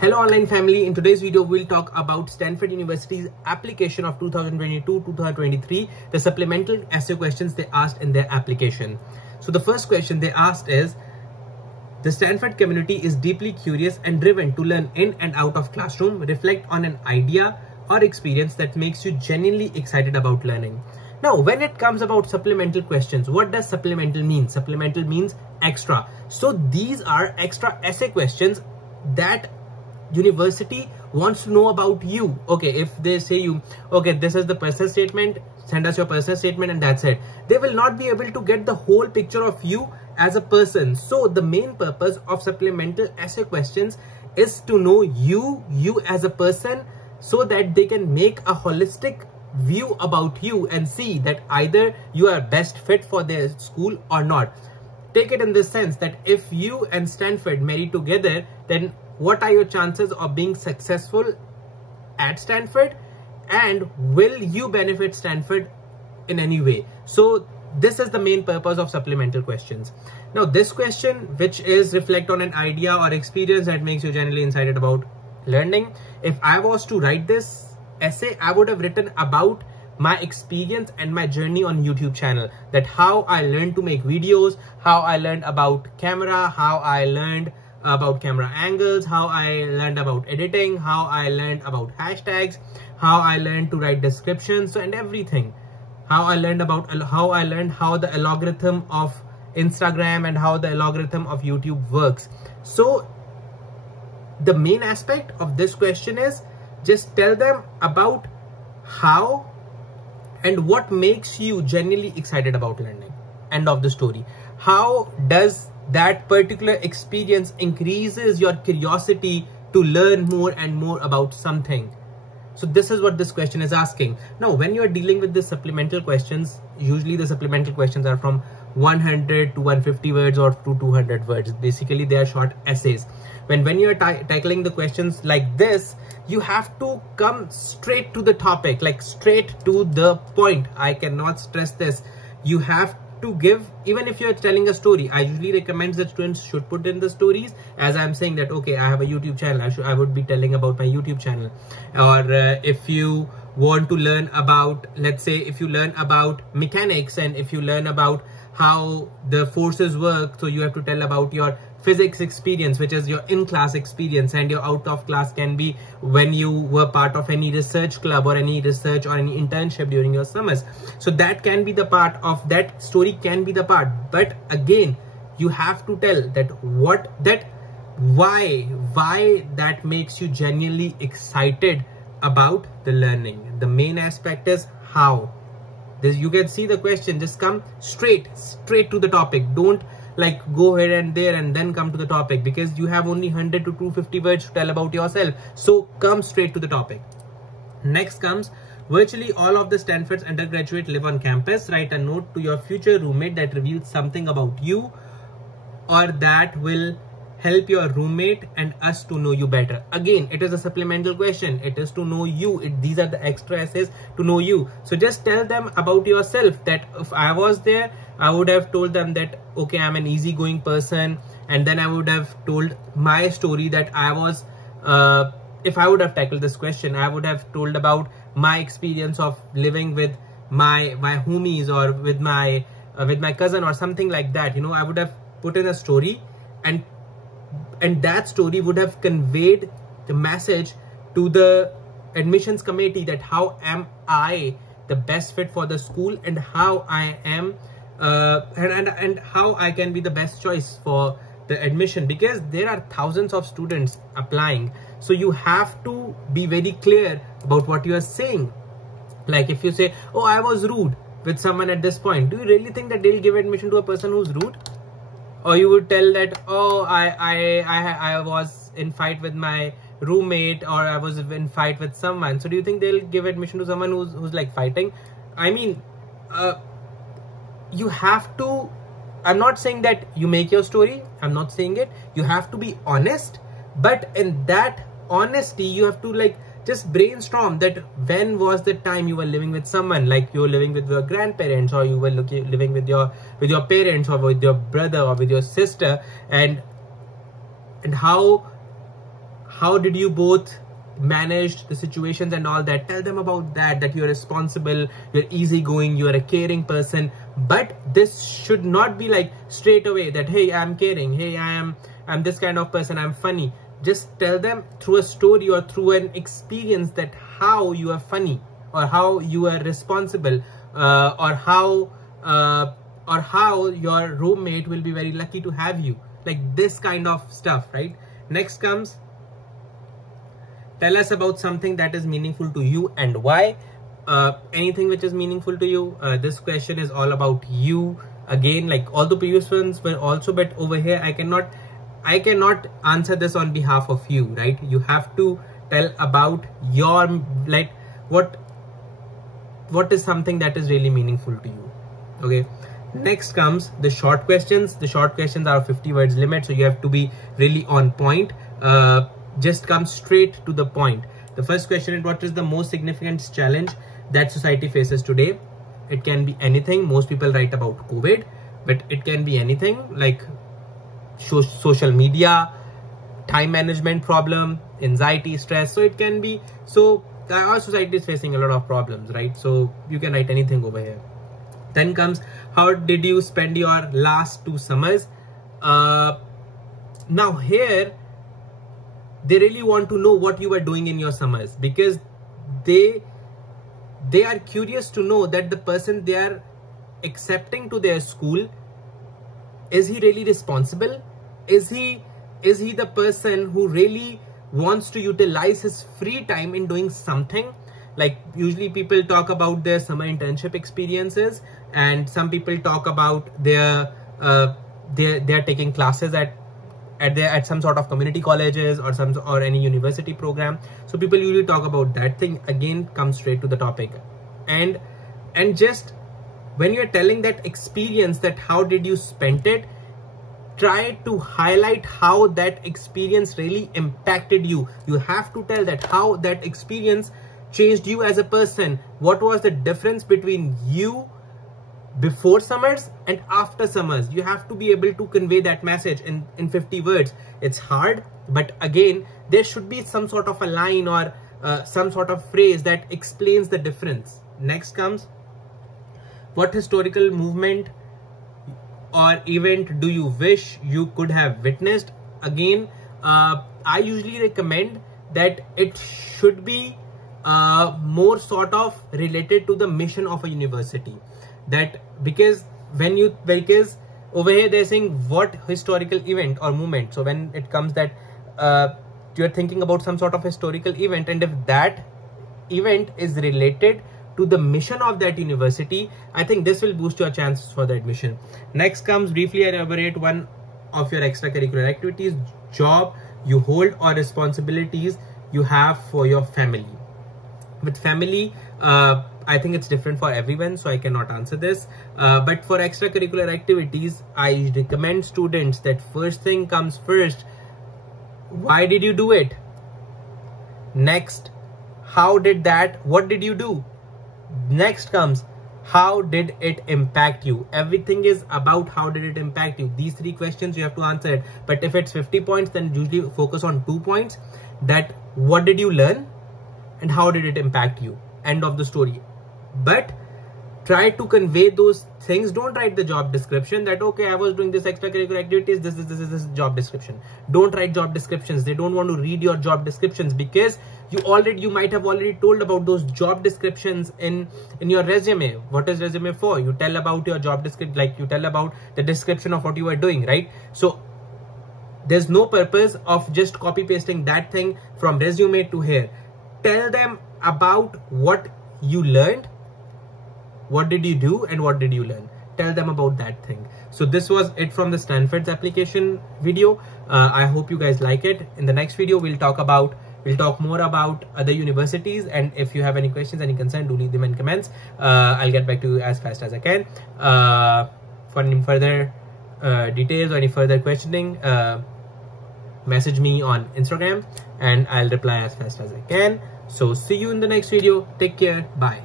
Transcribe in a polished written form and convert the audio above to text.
Hello online family, in today's video we'll talk about Stanford University's application of 2022-2023, the supplemental essay questions they asked in their application. So the first question they asked is, the Stanford community is deeply curious and driven to learn in and out of classroom. Reflect on an idea or experience that makes you genuinely excited about learning. Now, when it comes about supplemental questions, what does supplemental mean? Supplemental means extra. So these are extra essay questions that university wants to know about you. Okay, if they say you, okay, this is the personal statement, send us your personal statement and that's it. They will not be able to get the whole picture of you as a person. So the main purpose of supplemental essay questions is to know you as a person, so that they can make a holistic view about you and see that either you are best fit for their school or not. Take it in this sense that if you and Stanford marry together, then what are your chances of being successful at Stanford, and will you benefit Stanford in any way? So this is the main purpose of supplemental questions. Now this question, which is reflect on an idea or experience that makes you genuinely excited about learning. If I was to write this essay, I would have written about my experience and my journey on YouTube channel, that how I learned to make videos, how I learned about camera, how I learned about camera angles, how I learned about editing, how I learned about hashtags, how I learned to write descriptions and everything, how I learned how the algorithm of Instagram and how the algorithm of YouTube works. So the main aspect of this question is just tell them about how and what makes you genuinely excited about learning. End of the story. How does that particular experience increases your curiosity to learn more and more about something? So this is what this question is asking. Now, when you are dealing with the supplemental questions, usually the supplemental questions are from 100 to 150 words or to 200 words. Basically, they are short essays. When you are tackling the questions like this, you have to come straight to the topic, like straight to the point. I cannot stress this. You have to give, even if you're telling a story, I usually recommend that students should put in the stories, as I'm saying that, okay, I have a YouTube channel, I would be telling about my YouTube channel. Or if you want to learn about, let's say, if you learn about mechanics and if you learn about how the forces work, so you have to tell about your physics experience, which is your in-class experience, and your out-of-class can be when you were part of any research club or any research or any internship during your summers. So that can be the part of that story, can be the part, but again you have to tell that why that makes you genuinely excited about the learning. The main aspect is how. This, you can see the question, just come straight to the topic. Don't like go here and there and then come to the topic, because you have only 100 to 250 words to tell about yourself. So come straight to the topic. Next comes, virtually all of the Stanford's undergraduates live on campus. Write a note to your future roommate that reveals something about you or that will help your roommate and us to know you better. Again, it is a supplemental question. It is to know you. These are the extra essays to know you. So just tell them about yourself, that if I was there, I would have told them that, okay, I'm an easygoing person. And then I would have told my story that I was, if I would have tackled this question, I would have told about my experience of living with my homies or with my cousin or something like that. You know, I would have put in a story, and that story would have conveyed the message to the admissions committee that how am I the best fit for the school, and how I am and how I can be the best choice for the admission, because there are thousands of students applying. So you have to be very clear about what you are saying. Like if you say, oh, I was rude with someone at this point, do you really think that they'll give admission to a person who's rude? Or you would tell that, oh, I was in fight with my roommate, or I was in fight with someone. So do you think they'll give admission to someone who's like fighting? I mean, you have to, I'm not saying that you make your story, I'm not saying it. You have to be honest, but in that honesty, you have to like just brainstorm that when was the time you were living with someone, like you were living with your grandparents, or you were living with your parents, or with your brother, or with your sister, and how how did you both manage the situations and all that. Tell them about that you're responsible, you're easygoing, you're a caring person. But this should not be like straight away that, hey, I'm caring, hey, I'm this kind of person, I'm funny. Just tell them through a story or through an experience that how you are funny, or how you are responsible, or how your roommate will be very lucky to have you, like this kind of stuff, right? Next comes, tell us about something that is meaningful to you and why. Anything which is meaningful to you. This question is all about you. Again, like all the previous ones were also, but over here I cannot answer this on behalf of you, right? You have to tell about your, like, what is something that is really meaningful to you. Okay. Next comes the short questions. The short questions are 50 words limit, so you have to be really on point. Just come straight to the point. The first question is, what is the most significant challenge that society faces today? It can be anything. Most people write about COVID, but it can be anything like social media, time management problem, anxiety, stress. So it can be, so our society is facing a lot of problems, right? So you can write anything over here. Then comes, how did you spend your last 2 summers? Now here, they really want to know what you were doing in your summers, because they are curious to know that the person they are accepting to their school, is he really responsible? Is he the person who really wants to utilize his free time in doing something? Like usually people talk about their summer internship experiences, and some people talk about they're taking classes at some sort of community colleges or any university program. So people usually talk about that thing. Again, come straight to the topic, and just when you're telling that experience, that how did you spend it, try to highlight how that experience really impacted you. You have to tell that how that experience changed you as a person. What was the difference between you before summers and after summers? You have to be able to convey that message in 50 words. It's hard, but again, there should be some sort of a line or some sort of phrase that explains the difference. Next comes, what historical movement or event do you wish you could have witnessed? Again, I usually recommend that it should be more sort of related to the mission of a university. That because over here they're saying what historical event or movement. So when it comes that you're thinking about some sort of historical event, and if that event is related to the mission of that university, I think this will boost your chances for the admission. Next comes, briefly elaborate one of your extracurricular activities, job you hold, or responsibilities you have for your family. With family, I think it's different for everyone, so I cannot answer this. But for extracurricular activities, I recommend students that first thing comes first. Why did you do it? Next, what did you do? Next comes, how did it impact you? Everything is about how did it impact you. These 3 questions you have to answer it. But if it's 50 points, then usually focus on 2 points. That what did you learn and how did it impact you? End of the story. But try to convey those things. Don't write the job description that, okay, I was doing this extracurricular activities, this is job description. Don't write job descriptions. They don't want to read your job descriptions, because you might have already told about those job descriptions in your resume. What is resume for? You tell about your job description, like you tell about the description of what you are doing, right? So there's no purpose of just copy pasting that thing from resume to here. Tell them about what you learned, what did you do, and what did you learn. Tell them about that thing. So this was it from the Stanford's application video. I hope you guys like it. In the next video, we'll talk more about other universities, and if you have any questions, any concern, do leave them in comments. I'll get back to you as fast as I can. For any further details or any further questioning, message me on Instagram and I'll reply as fast as I can. So see you in the next video. Take care. Bye.